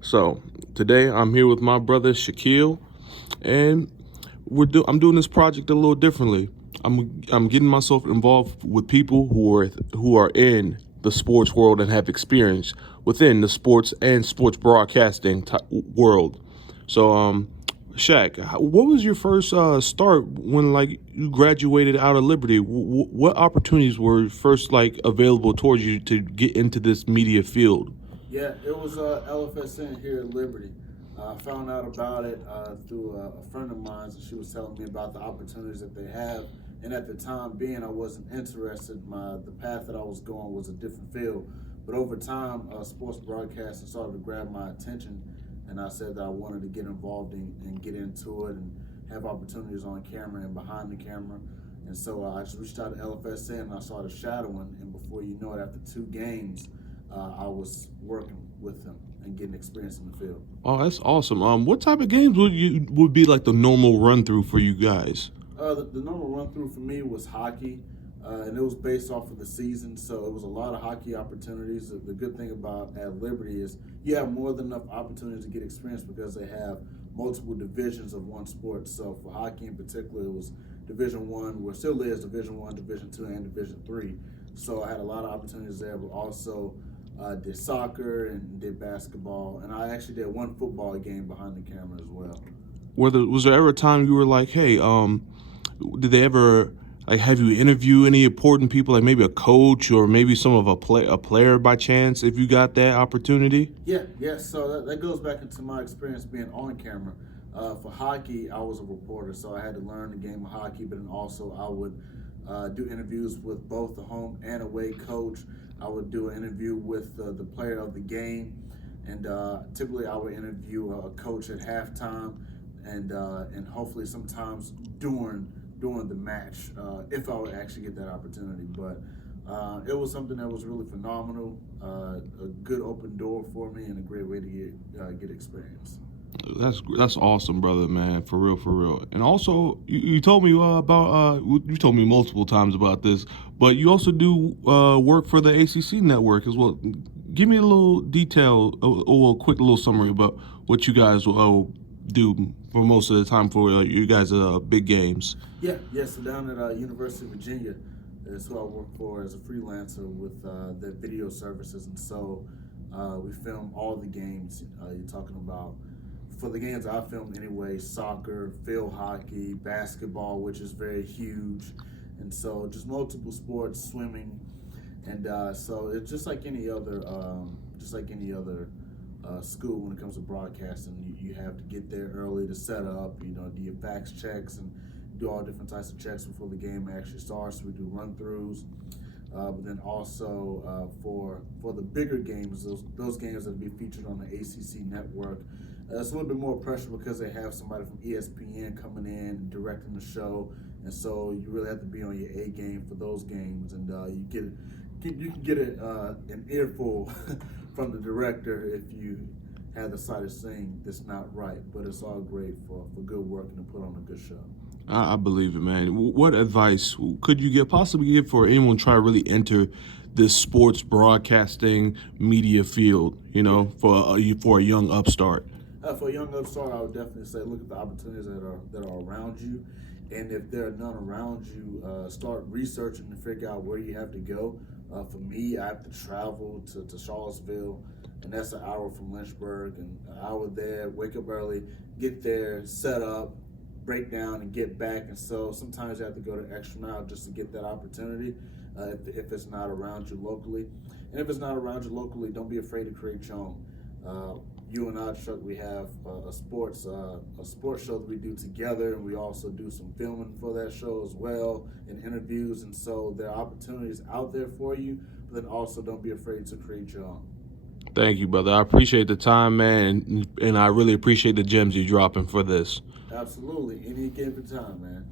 So today I'm here with my brother Shaquille, and I'm doing this project a little differently. I'm getting myself involved with people who are in the sports world and have experience within the sports and sports broadcasting world. So Shaq, what was your first start when like you graduated out of Liberty? What opportunities were first like available towards you to get into this media field? Yeah, it was LFSN here at Liberty. I found out about it through a friend of mine, and she was telling me about the opportunities that they have. And at the time being, I wasn't interested. The path that I was going was a different field. But over time, sports broadcasting started to grab my attention, and I said that I wanted to get involved and get into it and have opportunities on camera and behind the camera. And so I just reached out to LFSN and I started shadowing. And before you know it, after 2 games, I was working with them and getting experience in the field. Oh, that's awesome. What type of games would be like the normal run through for you guys? The normal run through for me was hockey, and it was based off of the season, so it was a lot of hockey opportunities. The good thing about at Liberty is you have more than enough opportunities to get experience because they have multiple divisions of one sport. So for hockey in particular, it was Division One, where still is Division One, Division Two, and Division Three. So I had a lot of opportunities there, but also did soccer and did basketball, and I actually did one football game behind the camera as well. Was there ever a time you were like, hey, did they ever like have you interview any important people, like maybe a coach or maybe some of a player by chance, if you got that opportunity? Yeah. So that goes back into my experience being on camera. For hockey, I was a reporter, so I had to learn the game of hockey, but then also I would do interviews with both the home and away coach. I would do an interview with the player of the game, and typically I would interview a coach at halftime, and hopefully sometimes during the match if I would actually get that opportunity. But it was something that was really phenomenal, a good open door for me, and a great way to get experience. That's awesome, brother, man. For real, for real. And also, you told me about you told me multiple times about this, but you also do work for the ACC network as well. Give me a little detail, or a quick little summary about what you guys do for most of the time for you guys' big games. Yeah. So down at University of Virginia is who I work for as a freelancer with their video services, and so we film all the games. You're talking about for the games I filmed anyway: soccer, field hockey, basketball, which is very huge, and so just multiple sports, swimming, and so it's just like any other school when it comes to broadcasting. You have to get there early to set up, do your fax checks and do all different types of checks before the game actually starts. We do run throughs, but then also for the bigger games, those games that will be featured on the ACC network. It's a little bit more pressure because they have somebody from ESPN coming in and directing the show, and so you really have to be on your A game for those games, and you can get an earful from the director if you have the sight of seeing that's not right. But it's all great for good work and to put on a good show. I believe it, man. What advice could you possibly give for anyone trying to really enter this sports broadcasting media field? For a young upstart. For a young upstart, I would definitely say look at the opportunities that are around you, and if there are none around you, start researching to figure out where you have to go. For me, I have to travel to Charlottesville, and that's an hour from Lynchburg, and an hour there. Wake up early, get there, set up, break down, and get back. And so sometimes you have to go the extra mile just to get that opportunity. If it's not around you locally, and if it's not around you locally, don't be afraid to create your own. You and I, Chuck, we have a sports show that we do together, and we also do some filming for that show as well, and interviews. And so there are opportunities out there for you, but then also don't be afraid to create your own. Thank you, brother. I appreciate the time, man, and I really appreciate the gems you're dropping for this. Absolutely, any given time, man.